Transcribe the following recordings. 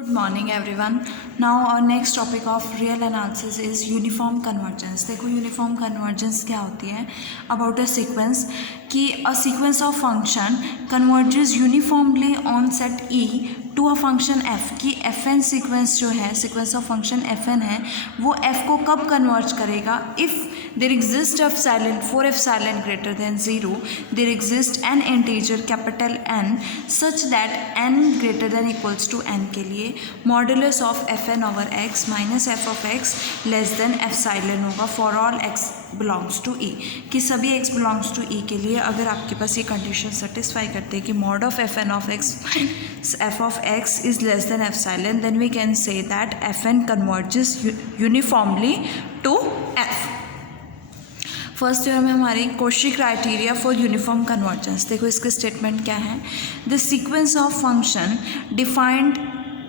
Good morning everyone. Now our next topic of real analysis is uniform convergence. देखो uniform convergence क्या होती है? About a sequence कि a sequence of function converges uniformly on set E to a function f कि fn sequence जो है sequence of function fn है वो f को कब converge करेगा? If there exists epsilon for epsilon greater than 0 there exists an integer capital N such that n greater than equals to n के लिए modulus of fn over x minus f of x less than epsilon होगा for all x belongs to e कि सभी x belongs to e के लिए अगर आपके पास ये कंडीशन सेटिस्फाई करते हैं कि mod of fn of x f of x is less than epsilon then we can say that fn converges uniformly to f. First year में हमारी Cauchy criteria for uniform convergence. देखो इसके statement क्या है. The sequence of function defined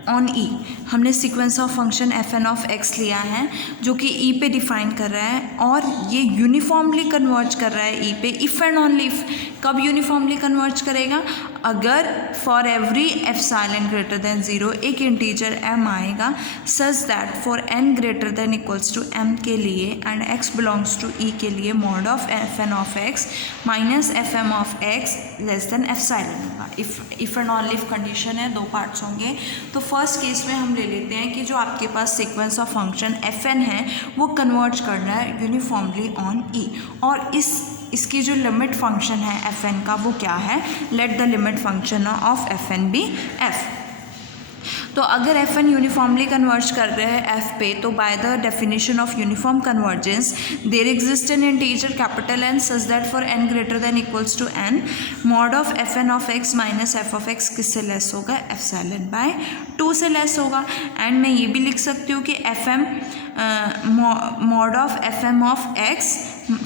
on E. हमने sequence of function F N of X लिया है जो कि ई पे डिफाइन कर रहा है और ये यूनिफॉर्मली कन्वर्ज कर रहा है ई पे. If and only if. कब यूनिफॉर्मली कन्वर्ज करेगा? अगर for every epsilon greater than 0 एक इंटीजर m आएगा such that for n greater than equals to m के लिए and x belongs to e के लिए mod of F N of x minus F M of x less than epsilon होगा. If and only if condition है, दो parts होंगे. तो first case में हम ले लेते हैं कि जो आपके पास सीक्वेंस ऑफ फंक्शन fn है वो कन्वर्ज कर रहा है यूनिफॉर्मली ऑन e और इसकी जो लिमिट फंक्शन है fn का वो क्या है? Let the limit function of fn be f. तो अगर fn यूनिफॉर्मली कन्वर्ज कर रहे हैं f पे तो by the definition of uniform convergence there exist an integer capital N such that for n greater than equals to n mod of fn of x minus f of x किससे less होगा? Epsilon by 2 से less होगा. And मैं ये भी लिख सकती हूँ कि fm mod of fm of x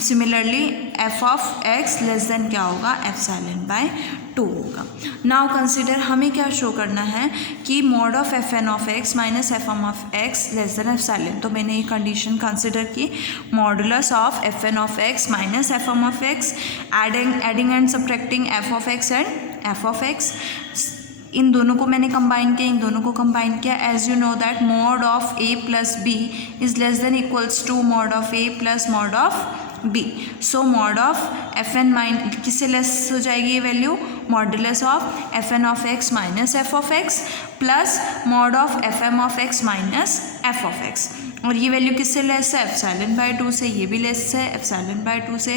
similarly f of x less than क्या होगा? एप्सिलॉन बाय 2 होगा. नाउ कंसिडर हमें क्या शो करना है कि mod of fn of x minus fm of x less than epsilon. तो मैंने ये कंडीशन कंसिडर की modulus of fn of x minus fm of x adding and subtracting f of x and f of x. इन दोनों को मैंने combine किया, इन दोनों को कंबाइन किया. As you know that mod of a plus b is less than equals to mod of a plus mod of b. So mod of fn minus किससे less हो जाएगी ये वैल्यू? Modulus of fn of x minus f of x plus mod of fm of x minus f of x. और ये value किससे less है? Epsilon by 2 से. ये भी लेस है एप्सिलॉन बाय 2 से.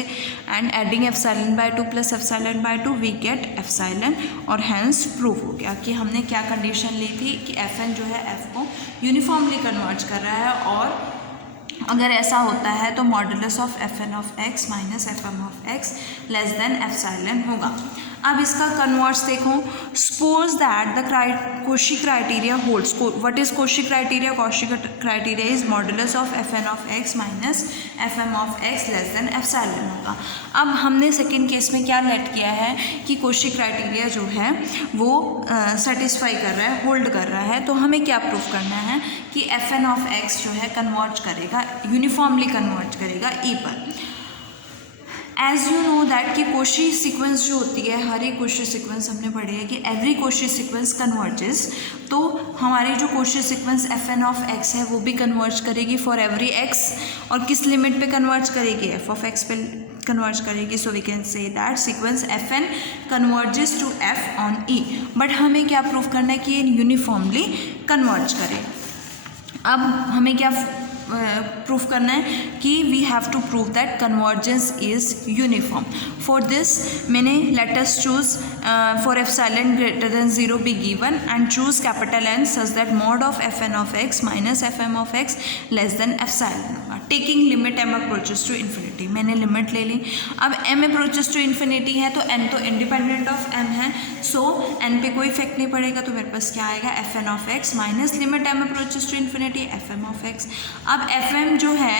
And adding epsilon by 2 plus epsilon by 2 we get epsilon. और हैंस प्रूव हो गया कि हमने क्या कंडीशन ली थी कि fn जो है f को यूनिफॉर्मली कन्वर्ज कर रहा है और अगर ऐसा होता है तो modulus of fn of x minus fm of x less than epsilon होगा. अब इसका कन्वर्स देखो. Suppose that the Cauchy criteria holds. What is Cauchy criteria? Cauchy criteria is modulus of fn of x minus fm of x less than epsilon होगा. अब हमने second case में क्या late किया है कि कोशी क्राइटेरिया जो है वो सेटिस्फाई कर रहा है, होल्ड कर रहा है. तो हमें क्या प्रूफ करना है कि fn ऑफ x जो है कन्वर्ज करेगा, यूनिफॉर्मली कन्वर्ज करेगा e पर. एज यू नो दैट कि कोशी सीक्वेंस जो होती है, हर एक कोशी सीक्वेंस हमने पढ़ी है कि एवरी कोशी सीक्वेंस कन्वर्जेस. तो हमारी जो Cauchy sequence fn of x है वो भी कन्वर्ज करेगी फॉर एवरी x. और किस लिमिट पे कन्वर्ज करेगी? f ऑफ x पे कन्वर्ज करेगी. So we can say that sequence fn converges to f on e. But हमें क्या प्रूफ करना है कि ये यूनिफॉर्मली कन्वर्ज करे. अब हमें क्या प्रूफ करना है कि we have to prove that convergence is uniform. For this मैंने let us choose for epsilon greater than 0 be given and choose capital N such that mod of fn of x minus fm of x less than epsilon होगा. Taking limit m approaches to infinity. मैंने limit ले ली. अब m approaches to infinity है तो n तो independent of m है. सो n पे कोई इफेक्ट नहीं पड़ेगा तो मेरे पास क्या आएगा? fn of x minus limit m approaches to infinity fm of x. अब fm जो है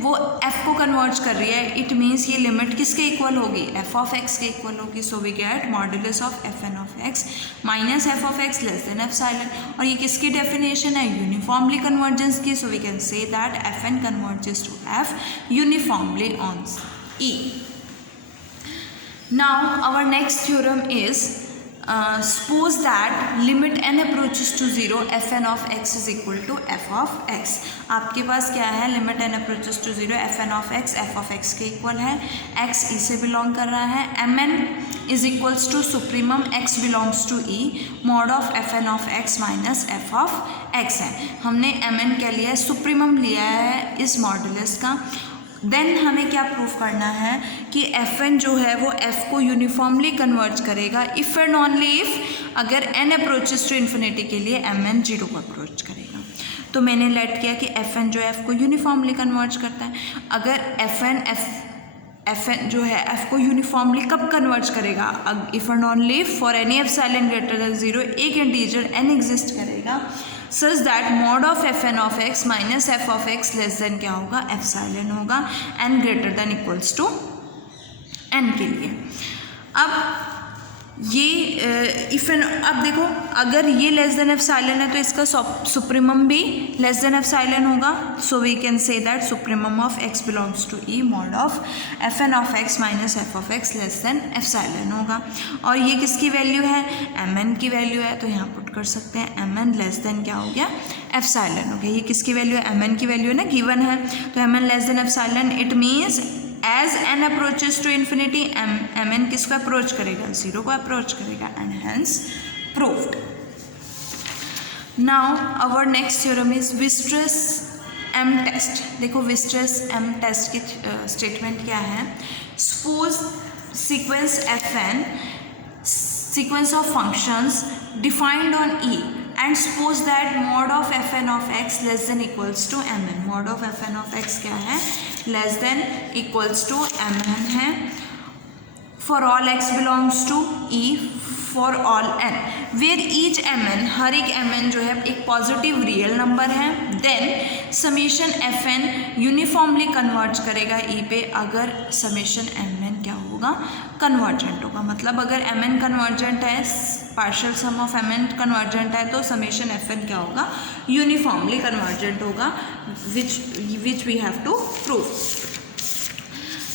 वो f को कन्वर्ज कर रही है. इट मीन्स ये लिमिट किसके इक्वल होगी? f ऑफ x के इक्वल होगी. So we get modulus of fn of x minus f of x less than epsilon. और ये किसकी डेफिनेशन है? यूनिफॉर्मली कन्वर्जेंस की. So we can say that fn converges to f uniformly on e. Now our next theorem is suppose that limit n approaches to 0 f N of x is equal to f of x. आपके पास क्या है, limit n approaches to 0 f N of x f of x के equal है, x e से belong कर रहा है, m n is equals to supremum x belongs to e mod of F N of x minus f of x है। हमने M N क्या लिया है, सुप्रीमम लिया है इस मॉडुलस का। देन हमें क्या प्रूव करना है कि एफ एन जो है वो एफ को यूनिफॉर्मली कन्वर्ज करेगा इफ़ एंड ओनली इफ अगर एन अप्रोचेस टू इन्फिनिटी के लिए एम एन 0 को अप्रोच करेगा। तो मैंने लेट किया कि एफ एन जो है एफ को यूनिफॉर्मली कन्वर्ज करता है। अगर एफ एन जो है एफ को यूनिफॉर्मली कब कन्वर्ज करेगा, if and only for any epsilon greater than 0 एक इंटीजर एन एग्जिस्ट करेगा such that mod of F N of x minus f of x less than क्या होगा, एप्सिलॉन होगा, n greater than equals to n के लिए। अब ये if N, अब देखो अगर ये लेस देन एप्सिलॉन है तो इसका सुप्रीमम भी लेस देन एप्सिलॉन होगा। So we can say that supremum of x belongs to e mod of F N of x minus f of x less than epsilon होगा। और ये किसकी value है, एम एन की value है, तो यहाँ पुट कर सकते हैं एम एन लेस देन क्या हो गया, एप्सिलॉन हो गया। ये किसकी वैल्यू है, एम एन की वैल्यू है ना, गिवन है, तो M N less than epsilon it means as N approaches to infinity M N किसको अप्रोच करेगा, 0 को अप्रोच करेगा and hence proved. Now our next theorem is Weierstrass M test. देखो वीस्ट्रस एम टेस्ट की statement क्या है, suppose sequence F N sequence of functions defined on E and suppose that mod of fn of x less than equals to mn। mod of fn of x क्या है, less than equals to mn है। for all x belongs to e for all n where each mn, हर एक mn जो है एक positive real number है, then summation fn uniformly converge करेगा e पे अगर समेशन mn क्या होगा, कन्वर्जेंट होगा। मतलब अगर mn कन्वर्जेंट है, partial sum of mn convergent है, तो समेशन fn क्या होगा, यूनिफॉर्मली कन्वर्जेंट होगा, which we have to prove.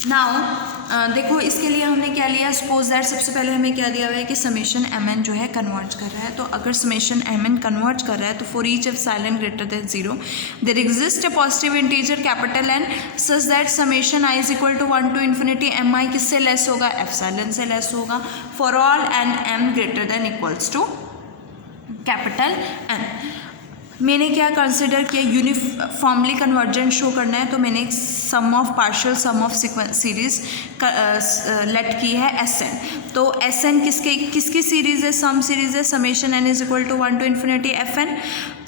Now देखो इसके लिए हमने क्या लिया, सपोज दैट सबसे पहले हमें क्या दिया हुआ है कि समेशन mn जो है कन्वर्ज कर रहा है। तो अगर समेशन mn कन्वर्ज कर रहा है तो for each epsilon greater than 0 there exist a positive integer capital N such that summation i is equal to 1 to infinity mi किससे लेस होगा, एप्सिलॉन से लेस होगा, for all n m greater than equals to capital N। मैंने क्या consider किया, uniformly convergent show करना है, तो मैंने sum of partial sum of sequence series let की है Sn। तो Sn किसकी सीरीज़ है, सम सीरीज़ है, summation n is equal to 1 to infinity Fn।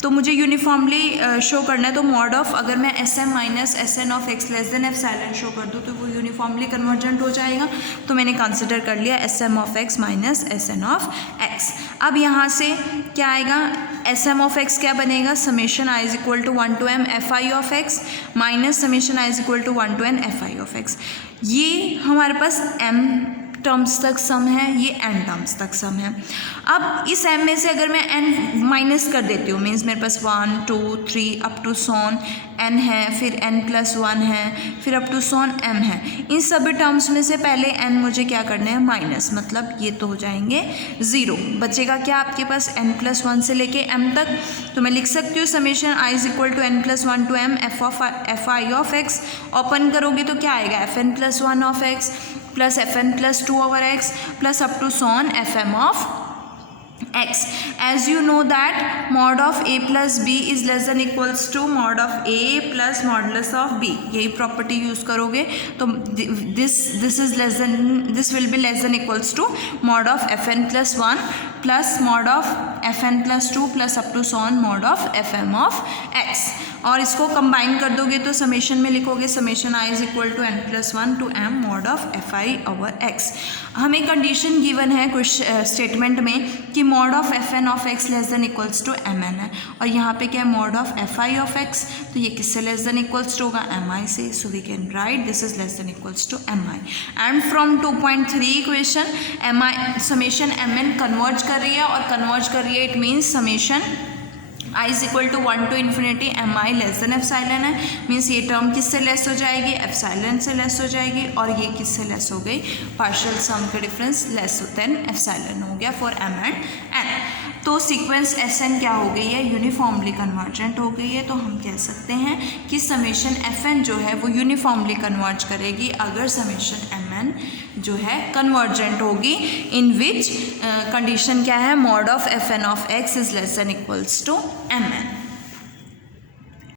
तो मुझे यूनिफॉर्मली शो करना है, तो मॉड ऑफ अगर मैं Sm minus Sn of x less than epsilon show कर दूँ तो वो यूनिफॉर्मली कन्वर्जेंट हो जाएगा। तो मैंने कंसिडर कर लिया Sm of x minus Sn of x। अब यहाँ से क्या आएगा, Sm ऑफ x क्या बनेगा, summation i is equal to 1 to m fi of x minus summation i is equal to 1 to n fi of x। ये हमारे पास m terms तक सम है, ये n टर्म्स तक सम है। अब इस m में से अगर मैं n माइनस कर देती हूँ, मीन्स मेरे पास 1 2 3 अप टू सोन n है, फिर n प्लस 1 है, फिर अप टू सोन m है, इन सभी टर्म्स में से पहले n मुझे क्या करना है, माइनस, मतलब ये तो हो जाएंगे 0। बचेगा क्या आपके पास n प्लस 1 से लेके m तक। तो मैं लिख सकती हूँ summation i is equal to n plus 1 to m f i of x। Open करोगे तो क्या आएगा, fn plus 1 of x plus fn plus 2 over x plus up to सॉन fm of x। as you know that mod of a plus b is less than equals to mod of a plus modulus of b। यही property use करोगे तो this will be less than equals to mod of fn plus 1 plus mod of fn plus 2 plus up to so on mod of fm of x। और इसको combine कर दोगे तो summation में लिखोगे summation i is equal to n plus 1 to m mod of fi over x। हमें condition given है कुछ स्टेटमेंट में कि mod of fn of x less than equals to mn है, और यहाँ पे क्या है mod of fi of x, तो ये किससे लेस देन इक्वल्स टू होगा, mi से। So we can write this is less than equals to mi। And from 2.3 equation mi summation mn converge कर रही है, और कन्वर्ज कर रही है it means summation i is equal to 1 to infinity m i less than epsilon है, means ये term किससे लेस हो जाएगी, एप्साइलन से लेस हो जाएगी, और ये किससे लेस हो गई, पार्शियल सम का डिफरेंस लेस देन एप्साइलन हो गया फॉर एम एंड एन। तो सीक्वेंस एस एन क्या हो गई है, यूनिफॉर्मली कन्वर्जेंट हो गई है। तो हम कह सकते हैं कि समेशन एफ एन जो है वो यूनिफॉर्मली कन्वर्ज करेगी अगर समेशन एम एन जो है कन्वर्जेंट होगी, इन विच कंडीशन क्या है, mod of F N of x is less than equals to m N.